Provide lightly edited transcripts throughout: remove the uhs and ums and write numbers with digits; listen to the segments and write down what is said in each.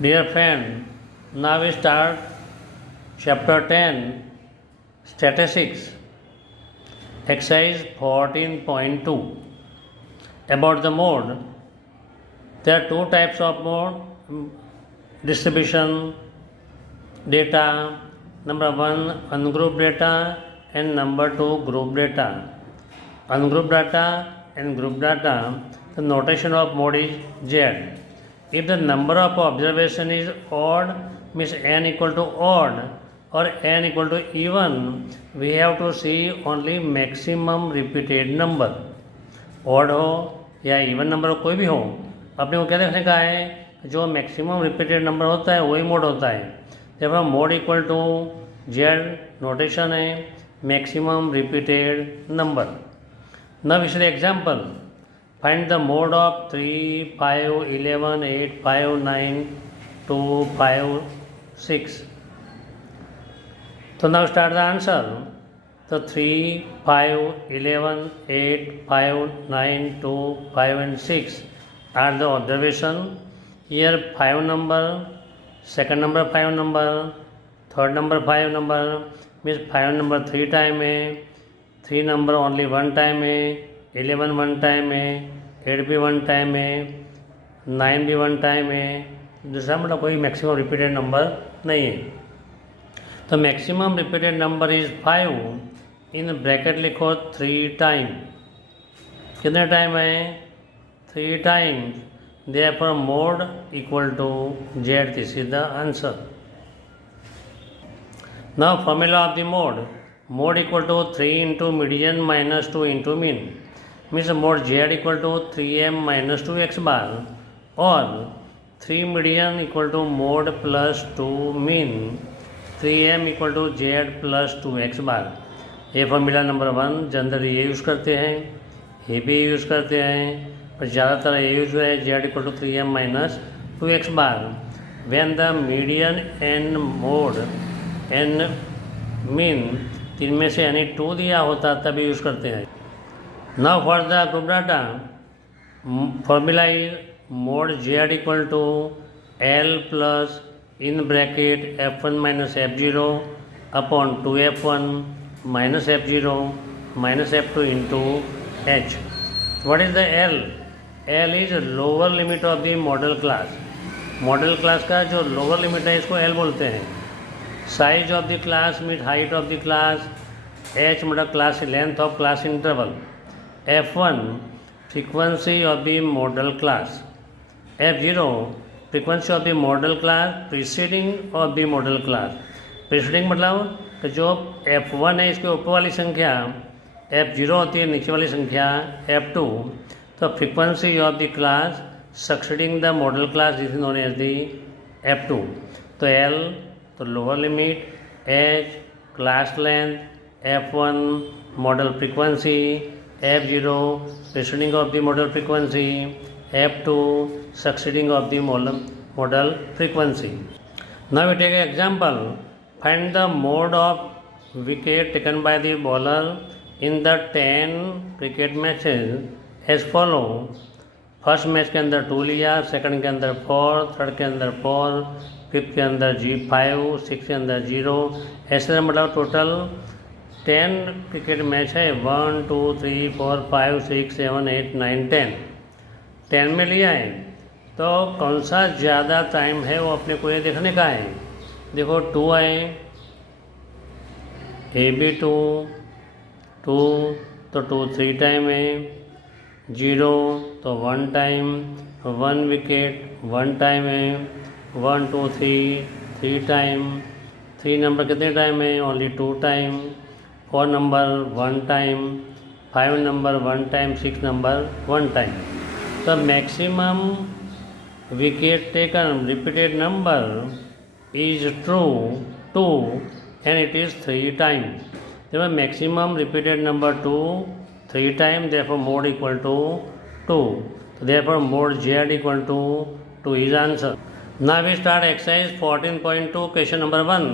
Dear friend, now we start chapter 10, Statistics, exercise 14.2. About the mode, there are two types of mode: distribution data. Number one, ungrouped data, and number two, group data. Ungrouped data and group data, the notation of mode is Z. If the number of observation is odd, means n equal to odd or n equal to even, we have to see only maximum repeated number. odd हो या even number हो, कोई भी हो, अपने को क्या देखने का है, जो मैक्सिमम रिपीटेड नंबर होता है वही मोड होता है. जब mode equal to Z notation है maximum repeated number. Now we see the example. Find the mode of 3, 5, 11, 8, 5, 9, 2, 5, 6. So now start the answer. So 3, 5, 11, 8, 5, 9, 2, 5 and 6 are the observation. Here 5 number, second number 5 number, third number 5 number, means 5 number 3 time है, 3 number only 1 time है, 11 1 time है, 8 भी 1 time है, 9 भी 1 time है. दूसरा मतलब कोई मैक्सिमम रिपीटेड नंबर नहीं है. तो maximum repeated number is 5. In bracket लिखो 3 टाइम. कितने टाइम है? 3 times. Therefore mode equal to Z. This is the answer. Now formula of the mode. Mode equal to 3 into median minus 2 into mean. means mod z equal to 3m minus 2x bar or 3 median equal to mod plus 2 mean 3m equal to z plus 2x bar. ये formula number 1 generally ये use करते हैं, ये भी use करते हैं, पर ज़्यादातर ये यूज़ है z equal to 3m minus 2x bar when the median and mod and mean तीन में से यानी 2 दिया होता तभी यूज़ करते हैं. Now for the group data, formula is mod z equal to L plus in bracket f1 minus f0 upon 2f1 minus f0 minus f2 into h. What is the L? L is lower limit of the model class. Model class का जो lower limit है इसको L बोलते हैं. Size of the class means height of the class. H मतलब class length of class interval. F1 frequency of the model class. F0 frequency of the model class preceding of the model class. Preceding मतलब कि जो F1 है इसके ऊपर वाली संख्या, F0 होती है नीचे वाली संख्या F2. तो frequency of the class succeeding the model class is known as the F2. तो L तो lower limit, H class length, F1 model frequency, F0 preceding of the model frequency, F2 succeeding of the model frequency. Now we take an example. Find the mode of wicket taken by the bowler in the 10 cricket matches as follow. First match के अंदर 2 लिया, second के अंदर 4, third के अंदर 4, fifth के अंदर 5, six के अंदर 0. ऐसे मतलब टोटल 10 क्रिकेट मैच है. 1 2 3 4 5 6 7 8 9 10. 10 में लिया है तो कौन सा ज़्यादा टाइम है वो अपने को ये देखने का है. देखो 2 है, ए बी 2 तो 2 3 टाइम है, 0 तो 1 टाइम, 1 विकेट 1 टाइम है, 1 2 3 टाइम, 3 नंबर कितने टाइम है? Only 2 time. 4 number 1 time, 5 number 1 time, 6 number 1 time. तो maximum wicket taken repeated number is true 2 and it is 3 time. जब maximum repeated number 2 3 time, therefore mode equal to 2. So therefore mode z equal to 2 is answer. Now we start exercise 14.2 question number 1.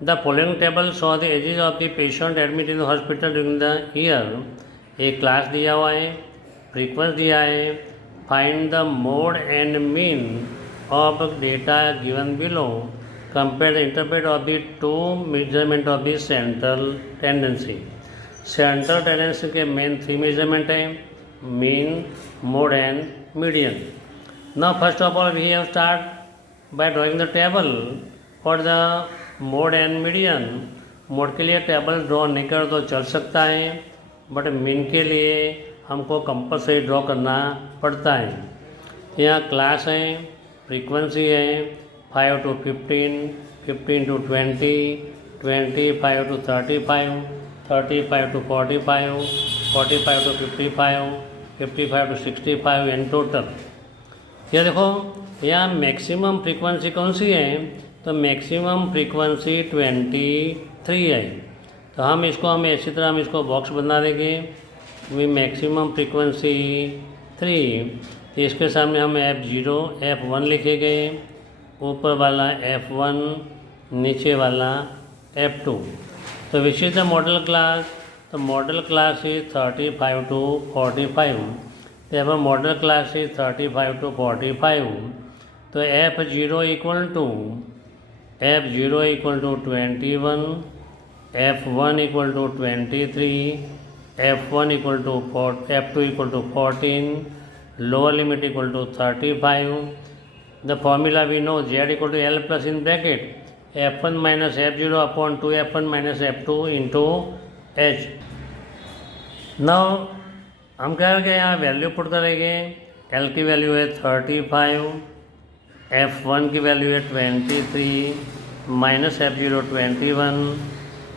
The following table show the ages of the patient admitted in the hospital during the year. एक class दिया हुआ है, frequency दिया है, find the mode and mean of data given below, compare the interpret of the two measurement of the central tendency. Central tendency के main 3 measurement है, mean, mode and median. Now first of all we have start by drawing the table for the mode and median. Mode के लिए table draw नहीं कर तो चल सकता है, बट मीन के लिए हमको कंपल्सरी ड्रॉ करना पड़ता है. यहाँ क्लास है, फ्रीक्वेंसी है 5 to 15, 15 to 20, 25 to 35, 35 to 45, 45 to 55, 55 to 65 in total. ये देखो यहाँ मैक्सिमम फ्रीक्वेंसी कौन सी है, तो मैक्सिमम फ्रीक्वेंसी 23 है. तो हम इसी तरह हम इसको बॉक्स बना देंगे. वी मैक्सिमम फ्रीक्वेंसी 3, इसके सामने हम F0 F1 लिखेंगे, ऊपर वाला F1, नीचे वाला F2. तो which is the model class, तो मॉडल क्लास इज 35 to 45. तो मॉडल क्लास इज 35 to 45. तो F0 equal to 21, F1 equal to 23, F1 equal to F2 equal to 14, lower limit equal to 35. The formula we know Z equal to L plus in bracket F1 minus F0 upon 2 F1 minus F2 into H. Now हम क्या करेंगे, यहाँ value put करेंगे. L की value है 35, F1 की value है 23 minus F0 21,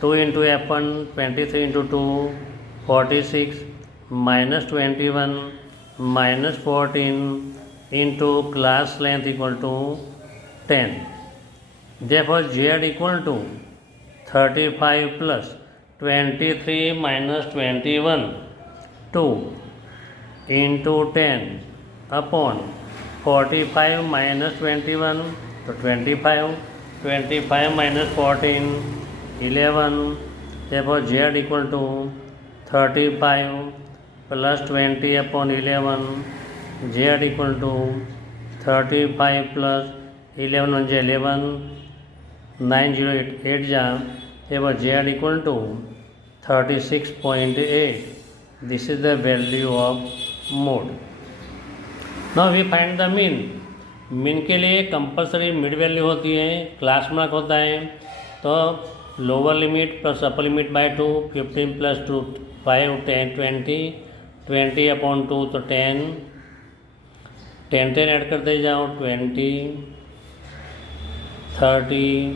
2 into F1 23 into 2 46 minus 21 minus 14 into class length equal to 10. Therefore Z equal to 35 plus 23 minus 21 2 into 10 upon 45 minus 21, तो 25 minus 14 11. Therefore Z equal to 35 plus 20 upon 11. Z equal to 35 plus 11 on 11, 908 जा. therefore Z equal to 36.8. This is the value of mode. Now we find the mean. Mean के लिए compulsory mid value होती है, class mark होता है. तो lower limit plus upper limit by 2, 15 plus 2 5 10 20 upon 2 तो 10 add करते जाओ. 20 30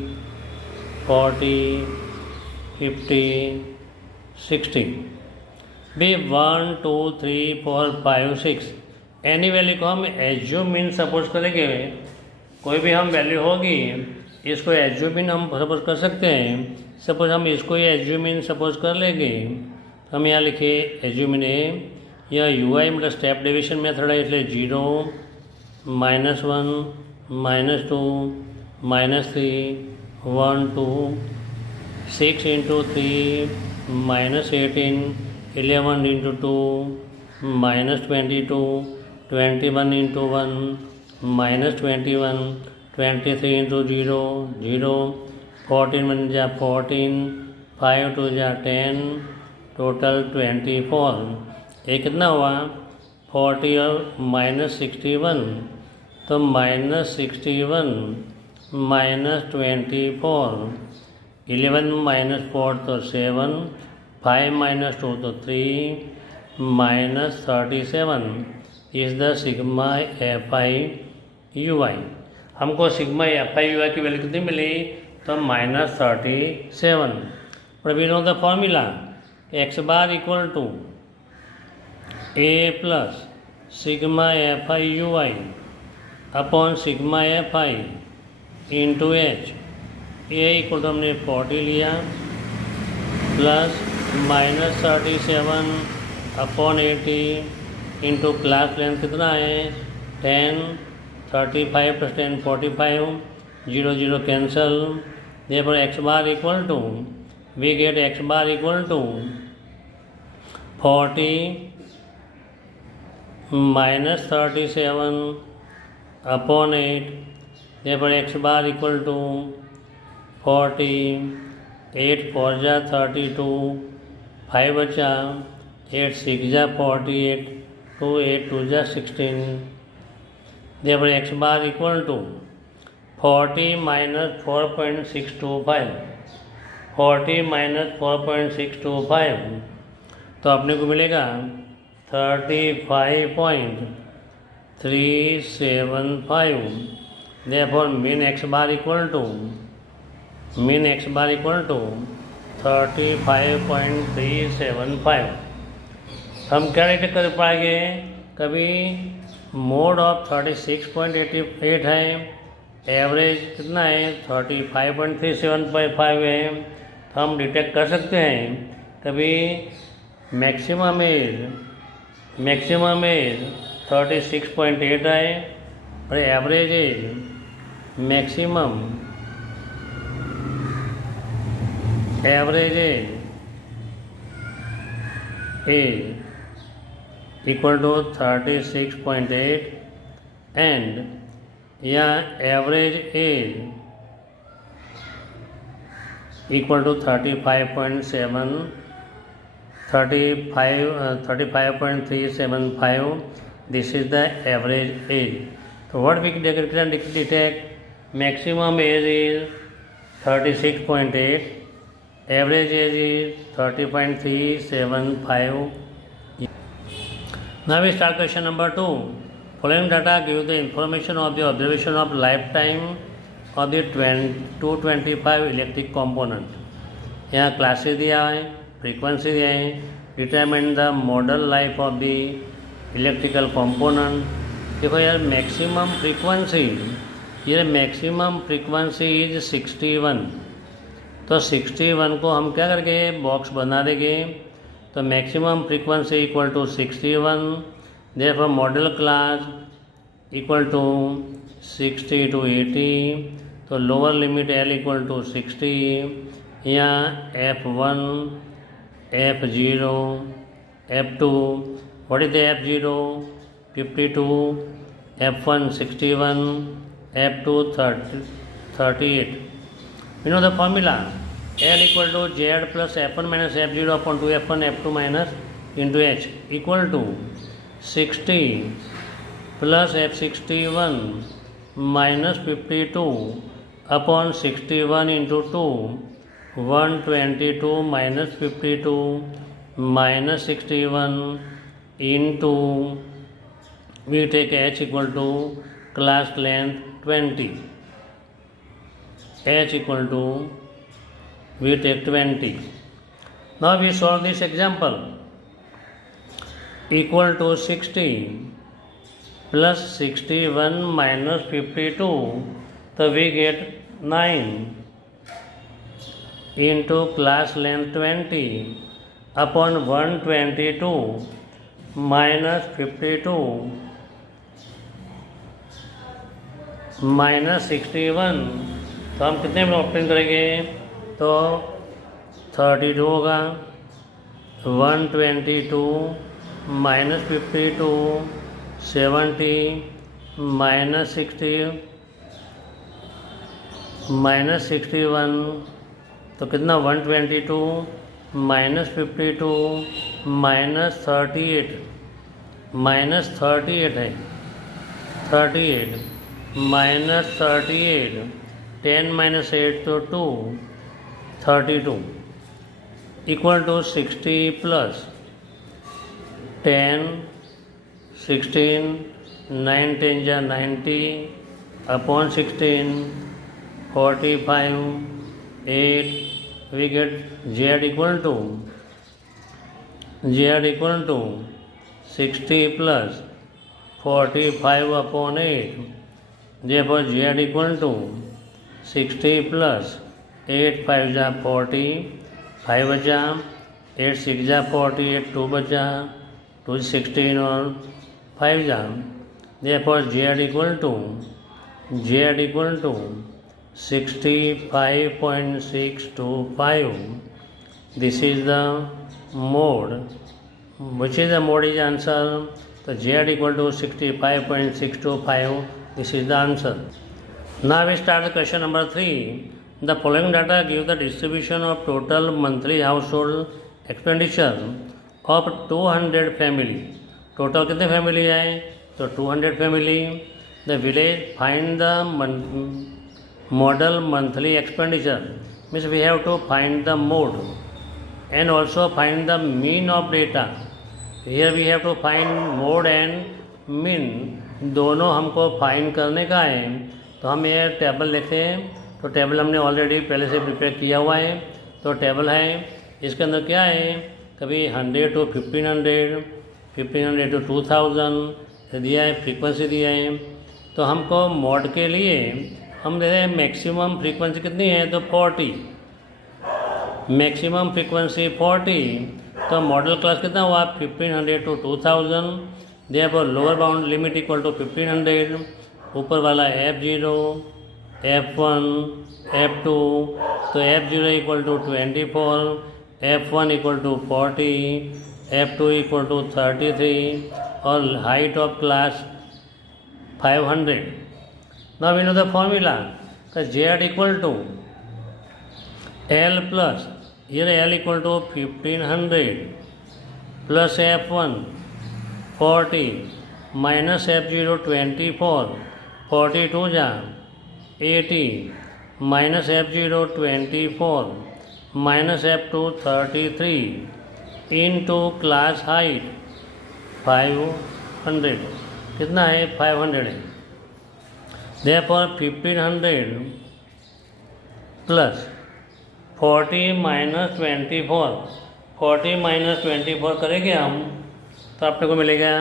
40 50 60. भी 1 2 3 4 5 6 एनी वैल्यू को हम एज्यूम मीन सपोज करेंगे. कोई भी हम वैल्यू होगी, इसको एज्यूम मीन हम सपोज कर सकते हैं. सपोज हम इसको ही एज्यूम मीन सपोज कर लेंगे. हम यहाँ लिखे एज्यूम मीन ए. यह UI मतलब स्टेप डिविजन मेथड है, इसलिए 0 -1 -2 -3 1 2 6 into 3 -18 11 into 2 -22 21 into 1 -21 23 into 0 0 14 1 जा 14 5 2 जा 10 टोटल 24. ये कितना हुआ 40 और -61, तो -61 -24 11 -4 तो 7 5 -2 तो 3 -37 is the sigma FI UI. हमको सिग्मा FI UI की वैल्यू कितनी मिली, तो -37. But we know the formula x bar equal to A plus sigma FI UI upon sigma FI into H. A equal to हमने 40 लिया plus -37 upon 80 into class length कितना है 10 35 plus 10 45 0 0 cancel. therefore x bar equal to we get x bar equal to 40 -37 upon 8. Therefore x bar equal to 40, 8 4 जा 32, 5 बचा, 8 6 जा 48, 2 8 2 जा 16. Therefore x bar equal to 40 minus 4.625, 40 minus 4.625, तो अपने को मिलेगा 35.375. Therefore mean x bar equal to 35.375. हम क्या रेट कर पाएंगे? कभी मोड ऑफ 36.88 है, एवरेज कितना है 35.375 है, तो हम डिटेक्ट कर सकते हैं. कभी मैक्सिमम एज 36.8 है और average age maximum average age equal to 36.8 and या average age equal to 35.375. This is the average age. So what we can detect? Maximum age is 36.8, average age is 30.375. Now we start question number 2. Following data give the information of the observation of lifetime of the 225 electric component. यहाँ classes दिया है, frequency दिया है, determine the model life of the electrical component. देखो यार maximum frequency, ये maximum frequency is 61. तो 61 को हम क्या करके बॉक्स बना देंगे, तो maximum frequency equal to 61. Therefore modal class equal to 60 to 80. तो lower limit L equal to 60. यहाँ F1, F0, F2. What is the F0? 52, F1 61, F2 38. You know the formula. L equal to Z plus F1 minus F0 upon 2 F1 F2 minus into H equal to 60 plus F61 minus 52 upon 61 into 2, 122 minus 52 minus 61 into, we take H equal to class length 20. H equal to, we take 20. Now we solve this example. Equal to 60 plus 61 minus 52, so we get 9 into class length 20 upon 122 minus 52 minus 61. तो हम कितने में option करेंगे? तो 32 होगा. 122 minus 52 70 minus 60 minus 61. तो कितना 122 minus 52 minus 38 है 38 minus 38 10 minus 8 तो 2 32 equal to 60 plus 10 16 9 10 जा 90 upon 16 45 8. We get Z equal to 60 plus 45 upon 8. Therefore Z equal to 60 plus 8 5 जा 40, 5 बचा, 8 6 जा 48, 2 बचा, 2 16 और 5 जा. Therefore Z equal to 65.625. This is the mode. Which is the mode is answer. So Z equal to 65.625 This is the answer. Now we start the question number 3. The following data give the distribution of total monthly household expenditure of 200 family. Total कितने family है? तो 200 family. The village find the model monthly expenditure. Means we have to find the mode and also find the mean of data. Here we have to find mode and mean. दोनों हमको find करने का है. तो हम ये table लिखते हैं. तो टेबल हमने ऑलरेडी पहले से प्रिपेयर किया हुआ है. तो टेबल है, इसके अंदर क्या है, कभी 100 to 1500, 1500 to 2000 दिया है, फ्रीक्वेंसी दिया है. तो हमको मोड के लिए हम दे रहे हैं मैक्सिमम फ्रीक्वेंसी कितनी है, तो 40. Maximum frequency 40. तो मॉडल क्लास कितना हुआ, 1500 to 2000. Therefore lower bound limit equal to 1500. ऊपर वाला F0, F1, F2. तो F0 equal to 24, F1 equal to 40, F2 equal to 33 और height of class 500. Now we know the formula. Z equal to L plus, here L equal to 1500 plus F1 40 minus F0 24, 42 जा 80 minus F0 24 minus F2 33 into class height 500. कितना है, 500 है. Therefore 1500 plus 40 minus 24, 40 minus 24 करेंगे हम तो अपने को मिलेगा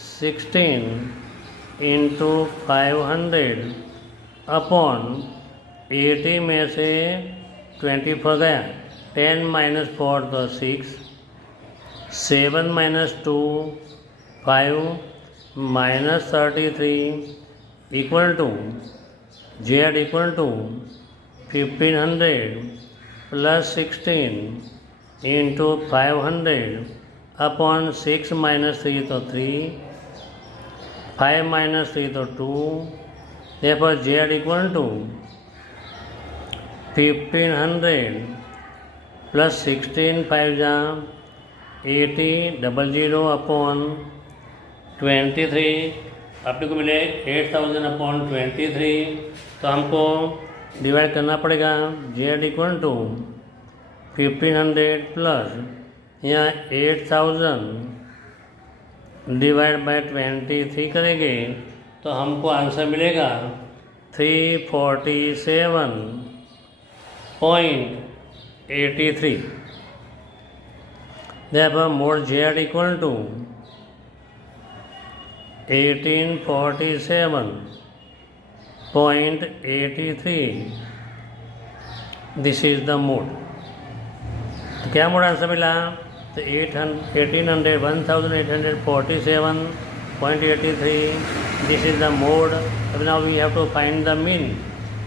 16 इंटू 500 अपॉन 80 में से 24 गया. 10 माइनस 4 तो 6, 7 minus 2 5 minus 33 equal to Z equal to 1500 plus 16 into 500 upon 6 minus 3 तो 3, 5 माइनस 3 तो 2. Therefore Z equal to 1500 plus 16 5 जा 80 00 अपॉन 23. अपने को मिले 8000 अपॉन 23. तो हमको डिवाइड करना पड़ेगा. Z इक्वल टू 1500 प्लस यहाँ 8000 डिवाइड बाय 23 करेंगे तो हमको आंसर मिलेगा 347.83. Therefore mode Z equal to 1847.83. This is the mode. तो क्या मोड आंसर मिला, तो 1847.83. This is the mode. अब now we have to find the mean.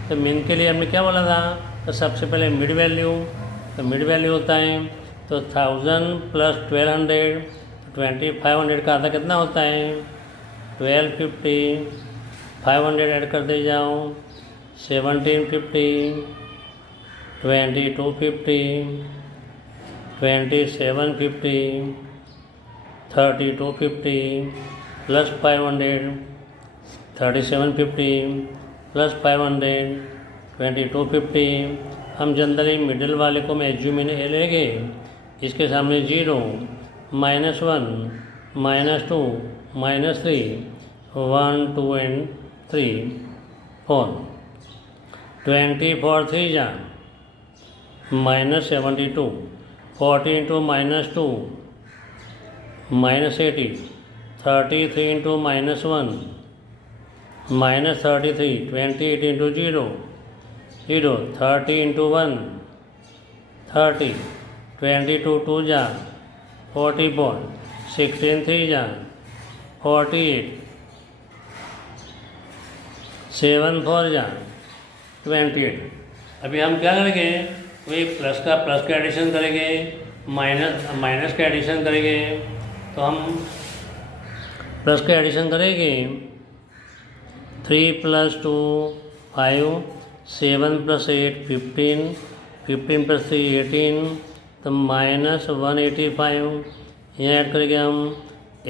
तो मीन के लिए हमने क्या बोला था, तो सबसे पहले मिड वैल्यू. तो मिड वैल्यू होता है तो 1000 प्लस 1200, 2500 का आधा कितना होता है 1250. 500 ऐड कर दे जाओ 1750, 2250, 2750, 3250 प्लस 500, 3750 प्लस 500, 2250. हम जनरली मिडिल वाले को मैं एज्यूम लेंगे. इसके सामने 0, -1, -2, -3, 1 2 and 3 4. 24 3 जा -72, 40 into -2 -80, 33 into -1 -33, 28 into 0 0, 30 into 1 30, 22 2 जा 44, 16 3 जा 48, 7 4 जा 28. अभी हम क्या करेंगे, वही प्लस का एडिशन करेंगे, माइनस का एडिशन करेंगे. तो हम प्लस का एडिशन करेंगे 3 plus 2 5, 7 plus 8 15, 15 plus 3 18, तो माइनस 185 यहाँ ऐड करेंगे हम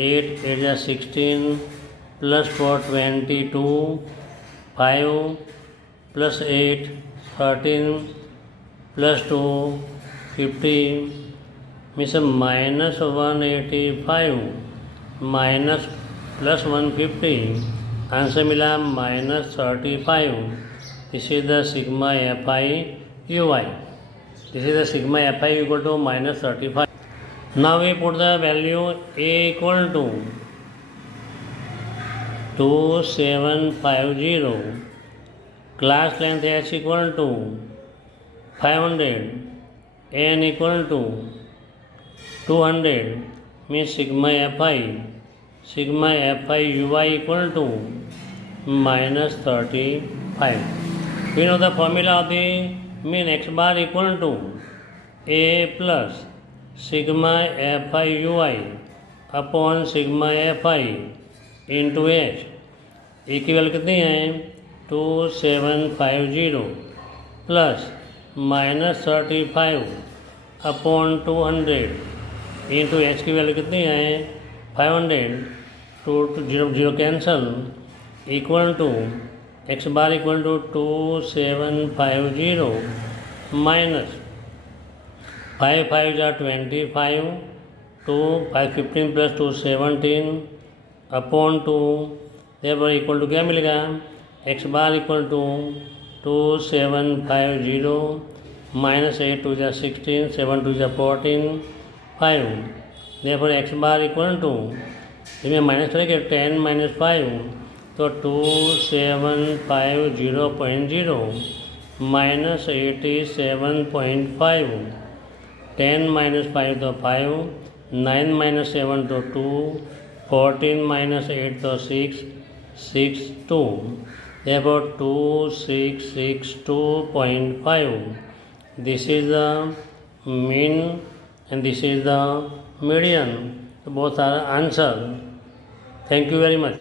8 8 या 16 plus 4 22, 5 plus 8 13 plus 2 50 means minus 185 minus plus 150 answer मिला minus 35. This is the sigma F I U I. This is the sigma fi equal to minus 35. Now we put the value a equal to 2750. Class length h equal to 500. n equal to 200 means sigma fi ui equal to minus 35. We know the formula of the mean x bar equal to a plus sigma fi ui upon sigma fi into h. A की वैल्यू कितनी है 2750 plus minus 35 upon 200 into H की वैल्यू कितनी है 500 two 0 cancel equal to x bar equal to 2750 minus 5 5 are 25 2 5 15 plus 2 17 upon 2 therefore equal to क्या मिलेगा x bar equal to 2750 minus 8 2 is 16 7 2 is 14 5 therefore x bar equal to इसमें minus करेंगे 10 minus 5 तो 2750.0 minus 87.5 10 minus 5 तो 5 9 minus 7 तो 2 14 minus 8 तो 6 6 2 therefore 2662.5. This is the mean and this is the median. So both are answer. Thank you very much.